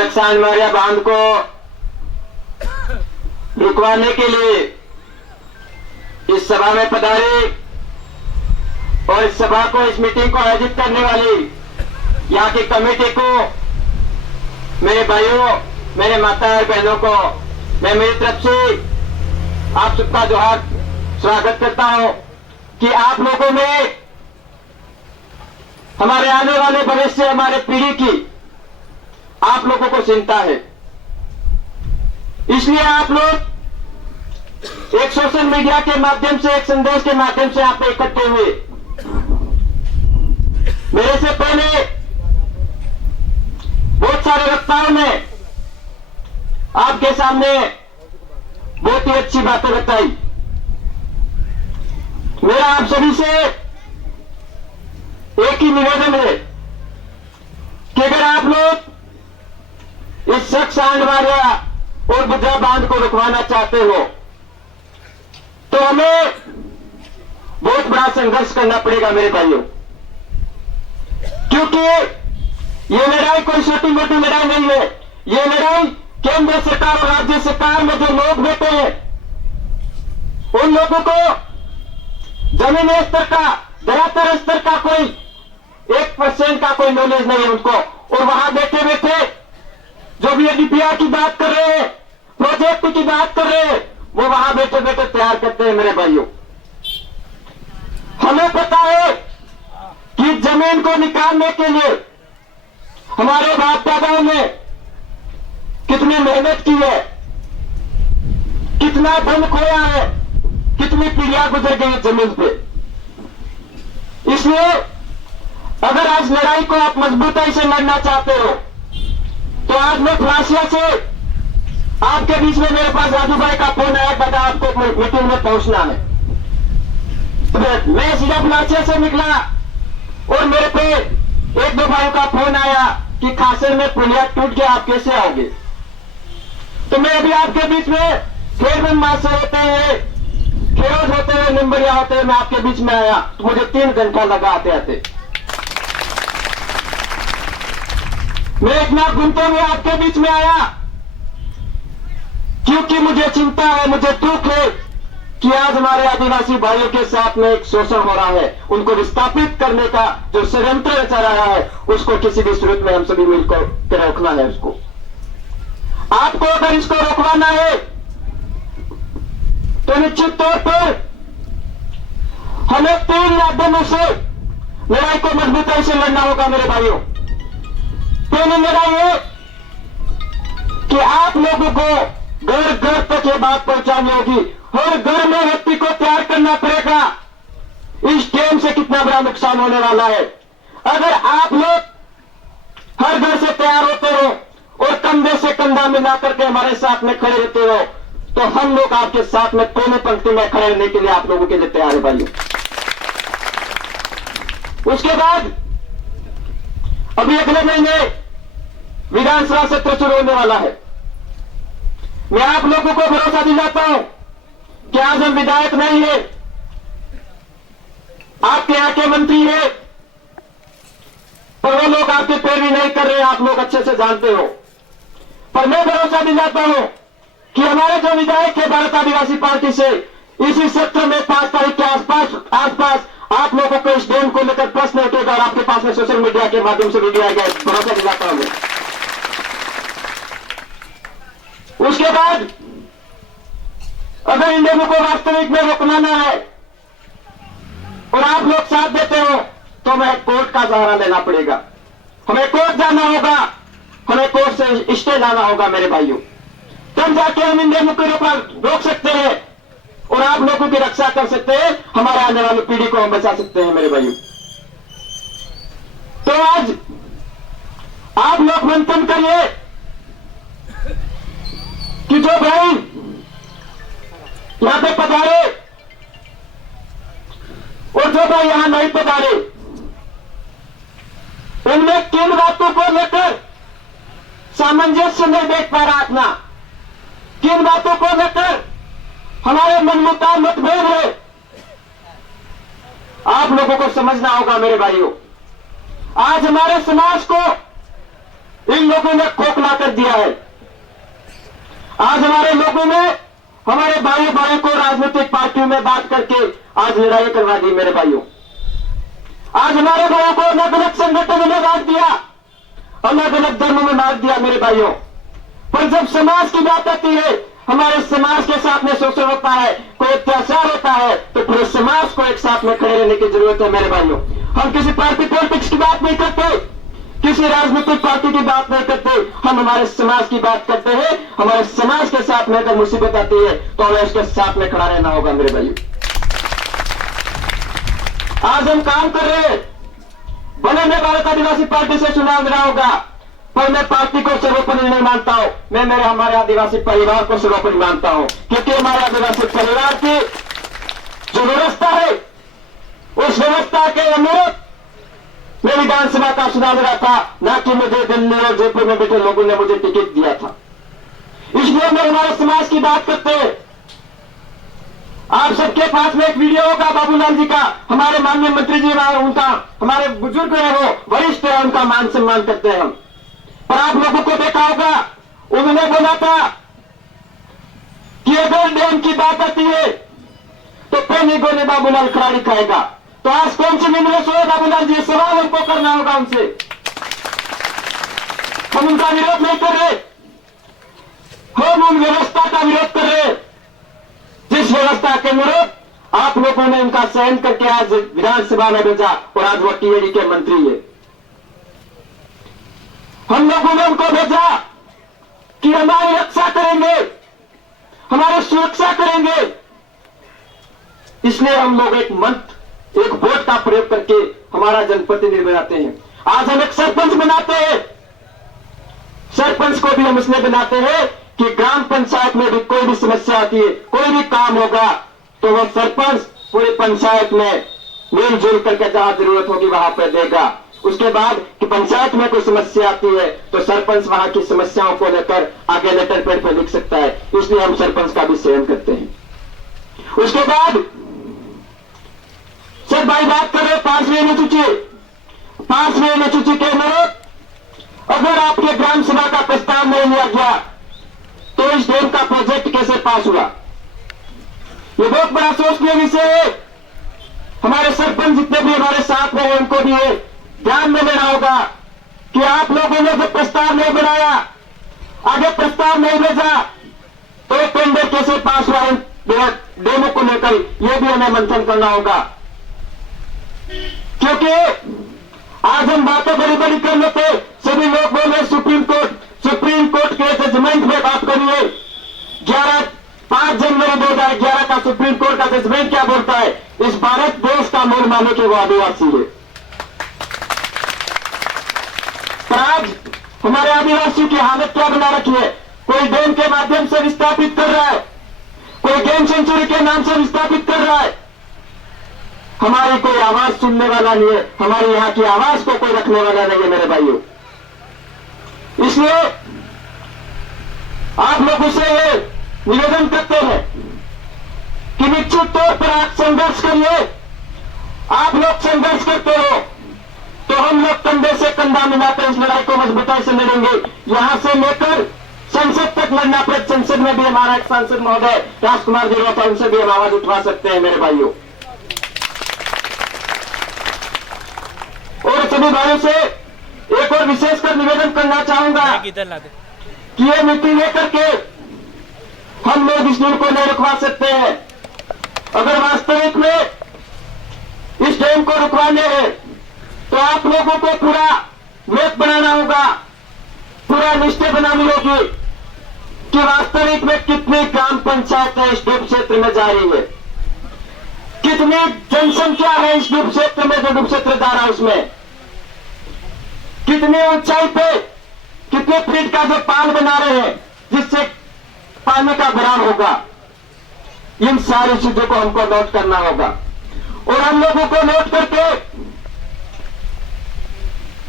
सक्सान मारिया बांध को रुकवाने के लिए इस सभा में पधारे और इस सभा को, इस मीटिंग को आयोजित करने वाली यहाँ की कमेटी को, मेरे भाइयों, मेरे माता और बहनों को मैं मेरी तरफ से आप सबका जोहार स्वागत करता हूं कि आप लोगों में हमारे आने वाले भविष्य, हमारे पीढ़ी की आप लोगों को चिंता है। इसलिए आप लोग एक सोशल मीडिया के माध्यम से, एक संदेश के माध्यम से आप इकट्ठे हुए। मेरे से पहले बहुत सारे वक्ताओं ने आपके सामने बहुत ही अच्छी बातें बताई। मेरा आप सभी से एक ही निवेदन है कि अगर आप लोग इस सक्सान मारिया और बुद्धा बांध को रुकवाना चाहते हो तो हमें बहुत बड़ा संघर्ष करना पड़ेगा मेरे भाइयों, क्योंकि ये लड़ाई कोई छोटी मोटी लड़ाई नहीं है। ये लड़ाई केंद्र सरकार और राज्य सरकार में जो लोग बैठे हैं उन लोगों को जमीनी स्तर का, धरातल स्तर का कोई 1% का कोई नॉलेज नहीं है उनको। और वहां बैठे बैठे जो भी डीपीआर की बात कर रहे हैं, प्रोजेक्ट की बात कर रहे हैं, वो वहां बैठे बैठे तैयार करते हैं मेरे भाइयों। हमें पता है कि जमीन को निकालने के लिए हमारे बाप दादाओं ने कितनी मेहनत की है, कितना धन खोया है, कितनी पीढ़ियां गुजर गई है जमीन पे। इसलिए अगर आज लड़ाई को आप मजबूती से लड़ना चाहते हो तो आज मैं फ्लासिया से आपके बीच में, मेरे पास राजू भाई का फोन आया, बता आपको मीटिंग में पहुंचना है। तो मैं सीधा फ्लासिया से निकला और मेरे पे एक दो भाइयों का फोन आया कि खासर में पुलिया टूट गया, आप कैसे आओगे। तो मैं अभी आपके बीच में फिर मास्टर होते हैं, फिरोज होते हैं, निम्बरिया होते हैं, मैं आपके बीच में आया तो मुझे 3 घंटा लगा आते आते। मैं इतना घूमते हुए आपके बीच में आया क्योंकि मुझे चिंता है, मुझे दुख है कि आज हमारे आदिवासी भाइयों के साथ में एक शोषण हो रहा है। उनको विस्थापित करने का जो षड्यंत्र रचा रहा है उसको किसी भी सूरत में हम सभी मिलकर रोकना है। उसको, आपको अगर इसको रोकवाना है तो निश्चित तौर पर हमें 3 माध्यमों से लड़ाई को मजबूती से लड़ना होगा मेरे भाइयों। पहली लड़ाई है कि आप लोगों को घर घर तक ये बात पहुंचानी होगी, हर घर में व्यक्ति को तैयार करना पड़ेगा इस गेम से कितना बड़ा नुकसान होने वाला है। अगर आप लोग हर घर से तैयार होते हो और कंधे से कंधा मिला करके हमारे साथ में खड़े रहते हो तो हम लोग आपके साथ में कोने पंक्ति में खड़े रहने के लिए आप लोगों के लिए तैयार है भाइयों। उसके बाद अभी अगले महीने विधानसभा सत्र शुरू होने वाला है। मैं आप लोगों को भरोसा दिलाता हूं कि आज हम विधायक नहीं है, आपके यहां के मंत्री है, पर वो लोग आपके पैरवी नहीं कर रहे, आप लोग अच्छे से जानते हो। पर मैं भरोसा दिलाता हूं कि हमारे जो विधायक है भारत आदिवासी पार्टी से, इसी सत्र में 5 तारीख के आसपास आप लोगों को इस डेम को लेकर प्रश्न उठेगा और आपके पास में सोशल मीडिया के माध्यम से वीडियो आएगा, भरोसा दिलाता हूं। उसके बाद अगर इन डेमो को वास्तविक में रोकना है और आप लोग साथ देते हो तो हमें कोर्ट का सहारा लेना पड़ेगा, हमें कोर्ट जाना होगा, हमें कोर्ट से स्टे लाना होगा मेरे भाइयों। तब जाके हम इन डेमो को रोक सकते हैं और आप लोगों की रक्षा कर सकते हैं, हमारे आने वाली पीढ़ी को हम बचा सकते हैं मेरे भाइयों। तो आज आप लोग मंथन करिए कि जो भाई यहां पे पधारे और जो भाई यहां नहीं पधारे, उनमें किन बातों को लेकर सामंजस्य नहीं देख पा रहा अपना, किन बातों को लेकर हमारे मनमुटाव मतभेद है, आप लोगों को समझना होगा मेरे भाइयों। आज हमारे समाज को इन लोगों ने खोखला कर दिया है। आज हमारे लोगों ने हमारे भाई को राजनीतिक पार्टियों में बात करके आज लड़ाई करवा दी मेरे भाइयों। आज हमारे भाइयों को अलग अलग संगठनों में बांट दिया, अलग अलग धर्मों में बांट दिया मेरे भाइयों। पर जब समाज की बात आती है, हमारे समाज के साथ में शोषण होता है, कोई अत्याचार होता है, तो पूरे समाज को एक साथ में खड़े रहने की जरूरत है मेरे भाइयों। हम किसी पार्टी पॉलिटिक्स की बात नहीं करते, किसी राजनीतिक पार्टी की बात नहीं करते, हम हमारे समाज की बात करते हैं। हमारे समाज के साथ में अगर मुसीबत आती है तो हमें उसके साथ में खड़ा रहना होगा मेरे भाइयों। आज हम काम कर रहे हैं, भले मैं भारत आदिवासी पार्टी से चुनाव लड़ा होगा, पर मैं पार्टी को सर्वोपरि नहीं मानता हूं। मैं हमारे आदिवासी परिवार को सर्वोपरि मानता हूं, क्योंकि हमारे आदिवासी परिवार की जो व्यवस्था है, उस व्यवस्था के अनुरूप मैं विधानसभा का चुनाव लड़ा था, ना कि मुझे दिल्ली और जयपुर में बैठे लोगों ने मुझे टिकट दिया था। इसलिए हम हमारे समाज की बात करते हैं। आप सबके पास में एक वीडियो होगा बाबूलाल जी का, हमारे माननीय मंत्री जी उनका, हमारे बुजुर्ग है, वो वरिष्ठ है, उनका मान सम्मान करते हैं हम। पर आप लोगों को देखा होगा, उन्होंने बोला था कि अगर डैम की बात आती है तो पैनी गोली बाबूलाल खराड़ी खाएगा। तो आज कौन सी निर्णय हुए बाबूलाल जी, सवाल हमको करना होगा उनसे। हम उनका विरोध नहीं कर रहे, हम उन व्यवस्था का विरोध कर रहे जिस व्यवस्था के अनुरूप आप लोगों ने उनका चयन करके आज विधानसभा में भेजा और आज वो टीएडी के मंत्री है। हम लोगों ने उनको भेजा कि हमारी रक्षा करेंगे, हमारी सुरक्षा करेंगे। इसलिए हम लोग एक मंत्र, एक वोट का प्रयोग करके हमारा जनप्रतिनिधि बनाते हैं। आज हम एक सरपंच बनाते हैं। सरपंच को भी हम इसलिए बनाते हैं कि ग्राम पंचायत में भी कोई भी समस्या आती है, कोई भी काम होगा, तो वह सरपंच पूरी पंचायत में मिलजुल करके जहां जरूरत होगी वहां पर देगा। उसके बाद कि पंचायत में कोई समस्या आती है तो सरपंच वहां की समस्याओं को लेकर आगे लेटर पैड पर लिख सकता है। इसलिए हम सरपंच का भी चयन करते हैं। उसके बाद सर भाई बात कर रहे 5वीं अनुसूची, 5वीं अनुसूची के अनुरूप अगर आपके ग्राम सभा का प्रस्ताव नहीं लिया गया तो इस डैम का प्रोजेक्ट कैसे पास हुआ? ये बहुत बड़ा सोचनीय विषय है। हमारे सरपंच जितने भी हमारे साथ में हैं, उनको भी ये ध्यान में लेना होगा कि आप लोगों ने जो प्रस्ताव नहीं बनाया, आगे प्रस्ताव नहीं भेजा, तो टेंडर कैसे पास हुआ डेमो को लेकर, यह भी हमें मंथन करना होगा। क्योंकि आज हम बातें बड़ी बड़ी कर लेते, सभी लोग बोले सुप्रीम कोर्ट के जजमेंट में बात करिए। 5 जनवरी 2011 का सुप्रीम कोर्ट का जजमेंट क्या बोलता है? इस भारत देश का मूल माने के वो आदिवासी है। पर आज हमारे आदिवासियों की हालत क्या बना रखी है? कोई डैम के माध्यम से विस्थापित कर रहा है, कोई गेम सेंचुरी के नाम से विस्थापित कर रहा है। हमारी कोई आवाज सुनने वाला नहीं है, हमारी यहां की आवाज को कोई रखने वाला नहीं है मेरे भाइयों। इसलिए आप लोगों से ये निवेदन करते हैं कि निश्चित तौर पर आप संघर्ष करिए। आप लोग संघर्ष करते हो तो हम लोग कंधे से कंधा मिलाकर इस लड़ाई को मजबूती से लड़ेंगे। यहां से लेकर संसद तक लड़ना पड़े। संसद में भी हमारा एक सांसद महोदय राजकुमार देवरा था, उनसे भी हम आवाज उठवा सकते हैं मेरे भाइयों। और सभी भाइयों से एक और विशेषकर निवेदन करना चाहूंगा कि ये मीटिंग लेकर के हम लोग इस डैम को नहीं रुकवा सकते हैं। अगर वास्तविक में इस डैम को रुकवाने हैं तो आप लोगों को पूरा मैप बनाना होगा, पूरा लिस्टें बनानी होगी कि वास्तविक में कितनी ग्राम पंचायतें इस डूब क्षेत्र में जा रही है, कितनी जनसंख्या है इस डूब क्षेत्र में, जो डूब क्षेत्र जा रहा है उसमें कितनी ऊंचाई पे कितने फीट का जो पाल बना रहे हैं जिससे पानी का भराव होगा। इन सारी चीजों को हमको नोट करना होगा और हम लोगों को नोट करके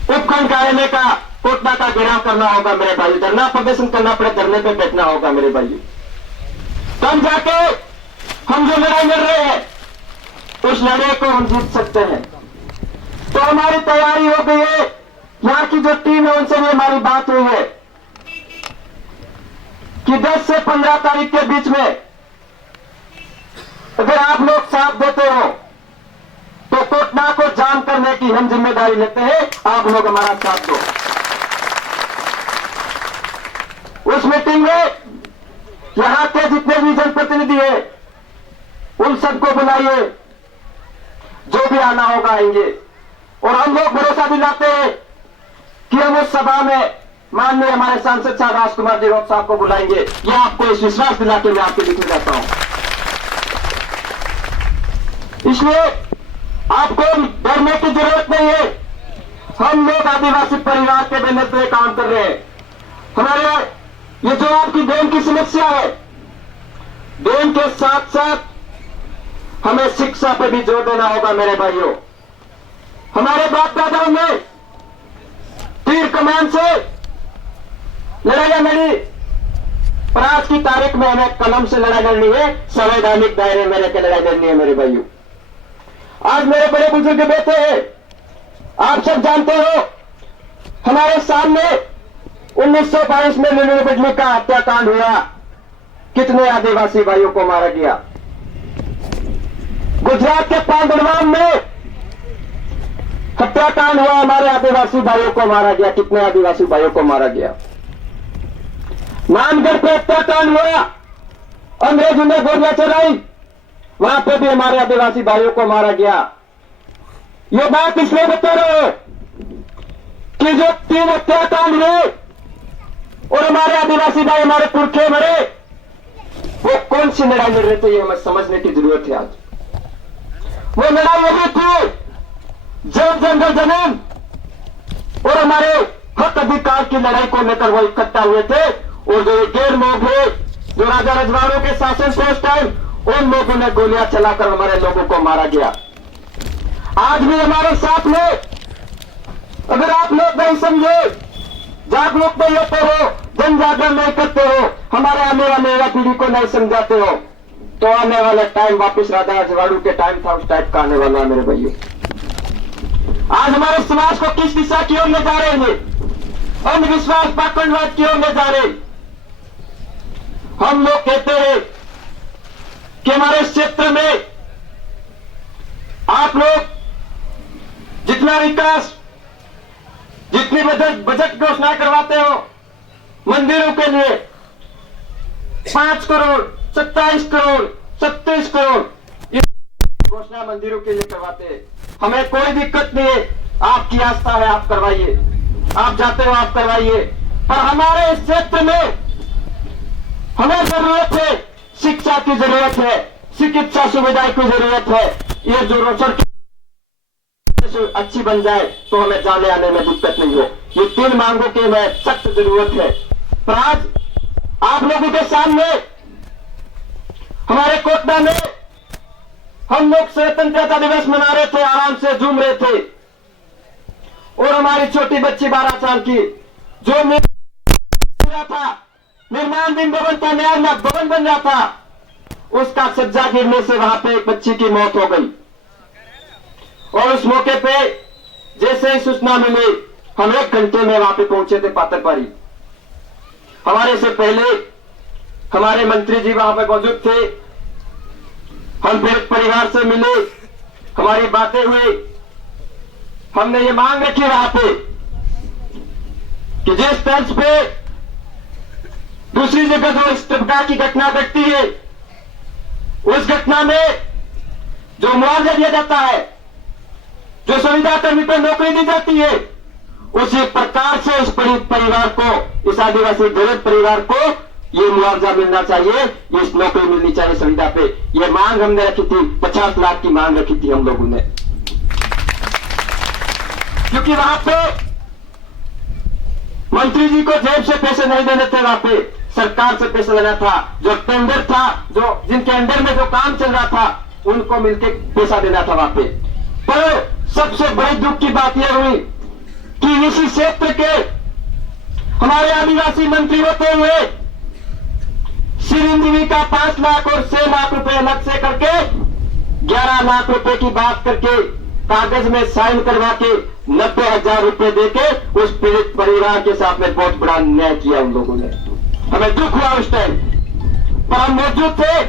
उपखंड कार्यालय का कोटना का घेराव करना होगा मेरे भाई। धरना प्रदर्शन करना पड़े, धरने पे बैठना होगा मेरे भाई। तब जाके हम जो लड़ाई लड़ रहे हैं उस लड़ाई को हम जीत सकते हैं। तो हमारी तैयारी हो गई है यहाँ की जो टीम है उनसे भी हमारी बात हुई है कि 10 से 15 तारीख के बीच में अगर आप लोग साथ देते हो तो कोटना को जाम करने की हम जिम्मेदारी लेते हैं, आप लोग हमारा साथ दो। उस मीटिंग में यहां के जितने भी जनप्रतिनिधि हैं उन सबको बुलाइए, जो भी आना होगा आएंगे। और हम लोग भरोसा दिलाते हैं कि हम उस सभा में माननीय हमारे सांसद साहब राजकुमार देवौत साहब को बुलाएंगे। यह आपको इस विश्वास दिला के मैं आपके लिखे जाता हूं। इसलिए आपको डरने की जरूरत नहीं है। हम लोग आदिवासी परिवार के बेनर पे काम कर रहे हैं। हमारे ये जो आपकी डेम की समस्या है, डेम के साथ साथ हमें शिक्षा पे भी जोर देना होगा मेरे भाइयों। हमारे बाप दादाओं ने तीर कमान से लड़ाइयां लड़ी, पर आज की तारीख में हमें कलम से लड़ाई लड़नी है, संवैधानिक दायरे में रहकर लड़ाई लड़नी है मेरे भाइयों। आज मेरे बड़े बुजुर्ग बैठे हैं, आप सब जानते हो हमारे सामने 1922 में नीलू बिजली का हत्याकांड हुआ, कितने आदिवासी भाइयों को मारा गया। गुजरात के पांडुवान में हत्याकांड हुआ, हमारे आदिवासी भाइयों को मारा गया, कितने आदिवासी भाइयों को मारा गया। नानगढ़ पे हत्याकांड हुआ, अंग्रेजों ने गोलियां चलाई, वहां पे भी हमारे आदिवासी भाइयों को मारा गया। ये बात इसलिए बता रहे हैं कि जो 3 हत्याकांड हुए और हमारे आदिवासी भाई, हमारे पुरखे मरे, वो कौन सी लड़ाई लड़ रहे थे, ये हमें समझने की जरूरत है। आज वो लड़ाई होगी थी जब जंगल जमीन और हमारे हक अधिकार की लड़ाई को लेकर वो इकट्ठा हुए थे। और जो गैर लोग हैं, जो राजा रजवाड़ों के शासन से उस टाइम, उन लोगों ने गोलियां चलाकर हमारे लोगों को मारा गया। आज भी हमारे साथ में अगर आप लोग नहीं समझे, जागरूक नहीं होते हो, जन जागरण नहीं करते हो, हमारे आने वाले युवा पीढ़ी को नहीं समझाते हो, तो आने वाला टाइम वापिस राजा रजवाड़ों के टाइम था, उस टाइप का आने वाला है मेरे भाइयों। आज हमारे समाज को किस दिशा की ओर ले जा रहे हैं, अंधविश्वास पाखंडवाद की ओर ले जा रहे। हम लोग कहते हैं कि हमारे क्षेत्र में आप लोग जितना विकास, जितनी बजट घोषणा करवाते हो मंदिरों के लिए, 5 करोड़, 27 करोड़, 37 करोड़ घोषणा मंदिरों के लिए करवाते हैं। हमें कोई दिक्कत नहीं है, आपकी आस्था है, आप करवाइए, आप जाते हो आप करवाइए। पर हमारे इस क्षेत्र में हमें जरूरत है, शिक्षा की जरूरत है, चिकित्सा सुविधा की जरूरत है। ये जो सड़क अच्छी बन जाए तो हमें जाने आने में दिक्कत नहीं हो। ये 3 मांगों की हमें सख्त जरूरत है। पर आज आप लोगों के सामने हमारे कोटना में हम लोग स्वतंत्रता दिवस मना रहे थे, आराम से झूम रहे थे, और हमारी छोटी बच्ची 12 साल की जो था, निर्माणाधीन भवन का नया भवन बन रहा था, उसका सज्जा गिरने से वहां पे एक बच्ची की मौत हो गई। और उस मौके पे जैसे ही सूचना मिली, हम 1 घंटे में वहां पे पहुंचे थे पातरपारी। हमारे से पहले हमारे मंत्री जी वहां पे मौजूद थे। हम फिर परिवार से मिले, हमारी बातें हुई। हमने ये मांग रखी वहां पे कि जिस तर्ज पे दूसरी जगह जो इस प्रकार की घटना घटती है, उस घटना में जो मुआवजा दिया जाता है, जो संविदा कर्मी पर नौकरी दी जाती है, उसी प्रकार से इस परिवार को, इस आदिवासी गरीब परिवार को ये मुआवजा मिलना चाहिए, इस नौकरी मिलनी चाहिए संविदा पे। ये मांग हमने रखी थी, 50 लाख की मांग रखी थी हम लोगों ने। क्योंकि वहां पे मंत्री जी को जेब से पैसे नहीं देने थे, वहां पे सरकार से पैसा लेना था। जो टेंडर था, जो जिनके अंडर में जो काम चल रहा था, उनको मिलकर पैसा देना था वहां पे। पर सबसे बड़ी दुख की बात यह हुई कि इसी क्षेत्र के हमारे आदिवासी मंत्री होते हुए चिरंजीवी का 5 लाख और 6 लाख रुपए अलग से करके 11 लाख रुपए की बात करके कागज में साइन करवा के 90,000 रुपए देके उस पीड़ित परिवार के साथ में बहुत बड़ा न्याय किया उन लोगों ने। हमें दुख हुआ उस टाइम, पर हम मौजूद थे,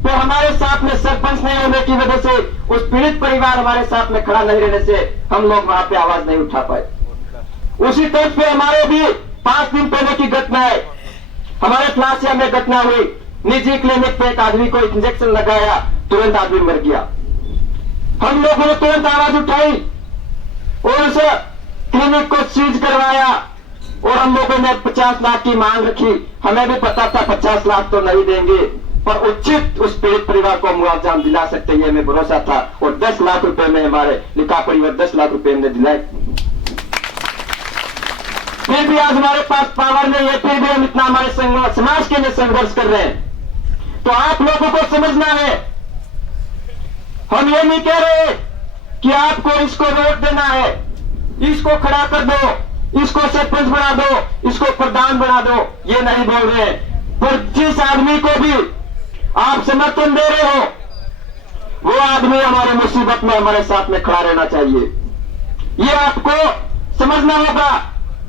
तो हमारे साथ में सरपंच नहीं होने की वजह से, उस पीड़ित परिवार हमारे साथ में खड़ा नहीं रहने से हम लोग वहां पे आवाज नहीं उठा पाए। उसी तर्ज पे हमारे भी 5 दिन पहले की घटना है, हमारे फ्लासिया में घटना हुई। निजी क्लिनिक पे एक आदमी को इंजेक्शन लगाया, तुरंत आदमी मर गया। हम लोगों ने तुरंत आवाज उठाई और उस क्लिनिक को सीज करवाया और हम लोगों ने 50 लाख की मांग रखी। हमें भी पता था 50 लाख तो नहीं देंगे, पर उचित उस पीड़ित परिवार को मुआवजा हम दिला सकते हैं, हमें भरोसा था। और 10 लाख रुपए में हमारे लिखा परिवार 10 लाख रुपए हमने दिलाए। फिर भी आज हमारे पास पावर नहीं है, फिर भी हम इतना हमारे समाज के लिए संघर्ष कर रहे हैं। तो आप लोगों को समझना है, हम ये नहीं कह रहे कि आपको इसको वोट देना है, इसको खड़ा कर दो, इसको सरपंच बना दो, इसको प्रधान बना दो, ये नहीं बोल रहे हैं। पर जिस आदमी को भी आप समर्थन दे रहे हो, वो आदमी हमारे मुसीबत में हमारे साथ में खड़ा रहना चाहिए। ये आपको समझना होगा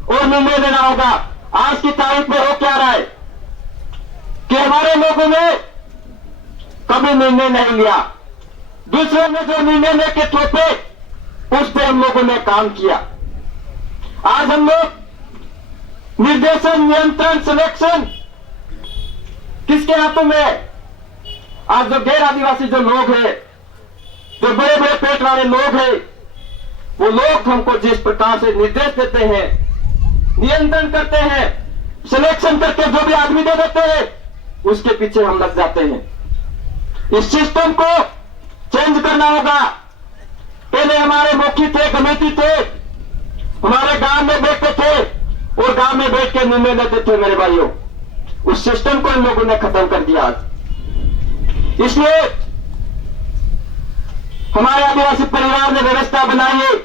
और निर्णय लेना होगा। आज की तारीख में हो क्या रहा है कि हमारे लोगों ने कभी निर्णय नहीं लिया, दूसरों ने जो निर्णय लेके थोपे उस पर हम लोगों ने काम किया। आज हम लोग निर्देशन, नियंत्रण, सिलेक्शन किसके हाथों में है? आज जो गैर आदिवासी जो लोग हैं, जो बड़े बड़े पेट वाले लोग हैं, वो लोग हमको जिस प्रकार से निर्देश देते हैं, नियंत्रण करते हैं, सिलेक्शन करके जो भी आदमी दे देते हैं, उसके पीछे हम लग जाते हैं। इस सिस्टम को चेंज करना होगा। पहले हमारे मुखी थे, कमेटी थे, हमारे गांव में बैठते थे और गांव में बैठ के निर्णय लेते थे। मेरे भाइयों, उस सिस्टम को इन लोगों ने खत्म कर दिया आज। इसलिए हमारे आदिवासी परिवार ने व्यवस्था बनाई है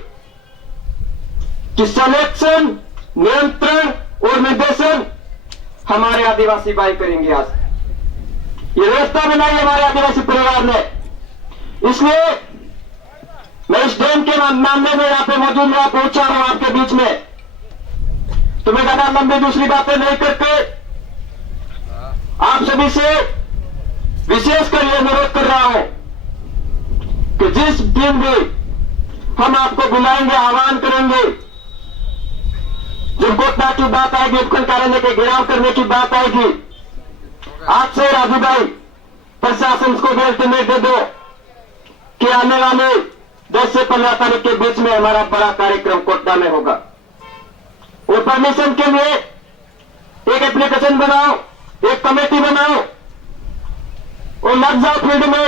कि सिलेक्शन, नियंत्रण और निर्देशन हमारे आदिवासी भाई करेंगे। आज ये व्यवस्था बनाई हमारे आदिवासी परिवार ने। इसलिए मैं इस डैम के मामले में यहां पे मौजूद मैं पहुंचा हूं आपके बीच में, तो मैं ज्यादा लंबी दूसरी बातें नहीं करके आप सभी से विशेषकर यह अनुरोध कर रहा हूं कि जिस दिन भी हम आपको बुलाएंगे, आह्वान करेंगे, जब घटना की बात आएगी, उपखंड कार्यालय के घेराव करने की बात आएगी, आपसे राजू भाई प्रशासन को भी अल्टीमेट दे दो कि आने वाले 10 से 15 तारीख के बीच में हमारा बड़ा कार्यक्रम कोटड़ा में होगा। और परमिशन के लिए एक एप्लीकेशन बनाओ, एक कमेटी बनाओ और लग जाओ फील्ड में,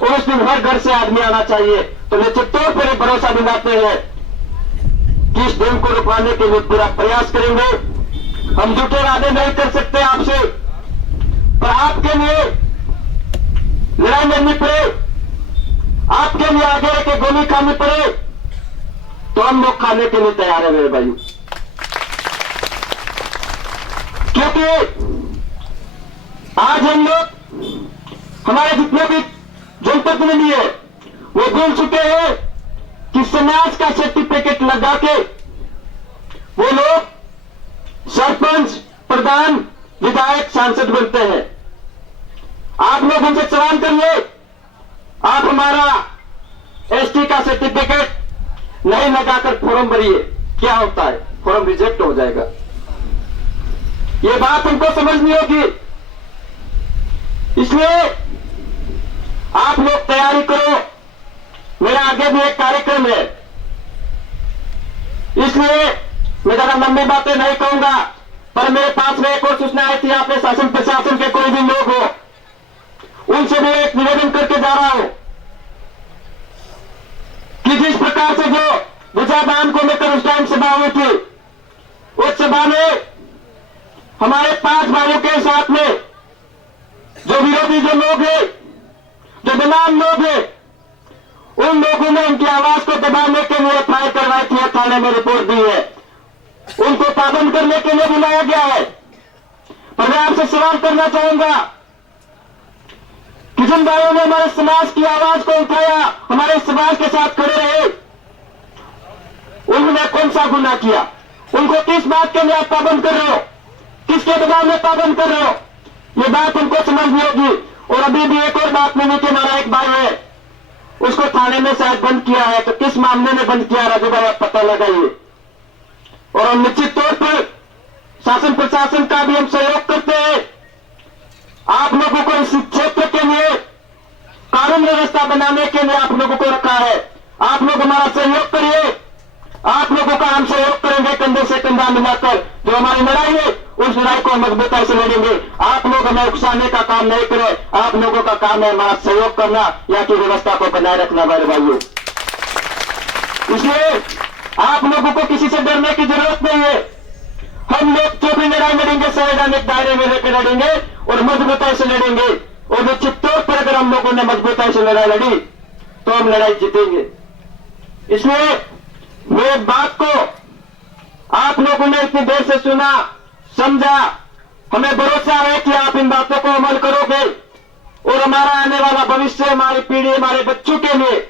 और उस दिन हर घर से आदमी आना चाहिए। तो निश्चित तौर पर भरोसा दिलाते हैं कि इस डैम को रुकवाने के लिए पूरा प्रयास करेंगे। हम झूठे वादे नहीं कर सकते आपसे, पर आपके लिए लड़ाई लड़नी पड़े, आपके लिए आगे रह के गोली खानी पड़े, तो हम लोग खाने के लिए तैयार है मेरे भाई। क्योंकि आज हम लोग, हमारे जितने भी जनप्रतिनिधि है, वो भूल चुके हैं कि समाज का सर्टिफिकेट लगा के वो लोग सरपंच, प्रधान, विधायक, सांसद बनते हैं। आप लोग उनसे सवाल करिए, आप हमारा एसटी का सर्टिफिकेट नहीं लगाकर फॉर्म भरिए, क्या होता है? फॉर्म रिजेक्ट हो जाएगा। ये बात हमको समझनी होगी। इसलिए आप लोग तैयारी करो, मेरा आगे भी एक कार्यक्रम है, इसलिए मैं ज्यादा लंबी बातें नहीं कहूंगा। पर मेरे पास में एक और सूचना आई थी, आप शासन प्रशासन के कोई भी लोग हो, उनसे भी एक निवेदन करके जा रहा हूं कि जिस प्रकार से जो बुझादान को लेकर उस टाइम सभा हुई थी, उस सभा में हमारे 5 भाइयों के साथ में जो विरोधी जो लोग हैं, जो बेनाम लोग हैं, उन लोगों ने उनकी आवाज को दबाने के लिए एफआईआर करवाई थी, थाने में रिपोर्ट दी है। उनको पाबंद करने के लिए बुलाया गया है। पर मैं आपसे सवाल करना चाहूंगा कि जिन भाइयों ने हमारे समाज की आवाज को उठाया, हमारे समाज के साथ खड़े रहे, उन्होंने कौन सा गुनाह किया? उनको किस बात के लिए आप पाबंद कर रहे हो? किसके दबाव में पाबंद कर रहे हो? ये बात उनको समझनी होगी। और अभी भी एक और बात मैंने कि हमारा एक भाई है, उसको थाने में शायद बंद किया है, तो किस मामले में बंद किया राजू भाई आप पता लगाइए। और हम निश्चित तौर पर शासन प्रशासन का भी हम सहयोग करते हैं। आप लोगों को इस क्षेत्र के लिए कानून व्यवस्था बनाने के लिए आप लोगों को रखा है। आप लोग हमारा सहयोग करिए, आप लोगों का हम सहयोग करेंगे कंधे से कंधा मिलाकर। जो हमारी लड़ाई है उस लड़ाई को मजबूती से लड़ेंगे। आप लोग हमें उकसाने का काम नहीं करें, आप लोगों का काम है हमारा सहयोग करना, यहाँ की व्यवस्था को बनाए रखना मेरे भाइयों। इसलिए आप लोगों को किसी से डरने की जरूरत नहीं है। हम लोग जो भी लड़ाई लड़ेंगे संवैधानिक दायरे में लेकर लड़ेंगे और मजबूती से लड़ेंगे। और निश्चित तौर पर अगर हम लोगों ने मजबूती से लड़ाई लड़ी तो हम लड़ाई जीतेंगे। इसलिए मेरी बात को आप लोगों ने इतनी देर से सुना, समझा, हमें भरोसा है कि आप इन बातों को अमल करोगे और हमारा आने वाला भविष्य, हमारी पीढ़ी, हमारे बच्चों के लिए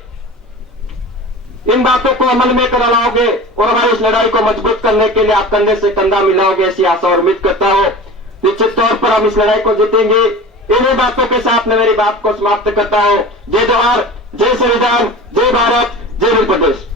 इन बातों को अमल में कर लाओगे और हमारी इस लड़ाई को मजबूत करने के लिए आप कंधे से कंधा मिलाओगे, ऐसी आशा और उम्मीद करता हूं। निश्चित तौर पर हम इस लड़ाई को जीतेंगे। इन्हीं बातों के साथ मैं मेरी बात को समाप्त करता हूं। जय जवाहर, जय संविधान, जय भारत, जय उत्तर प्रदेश।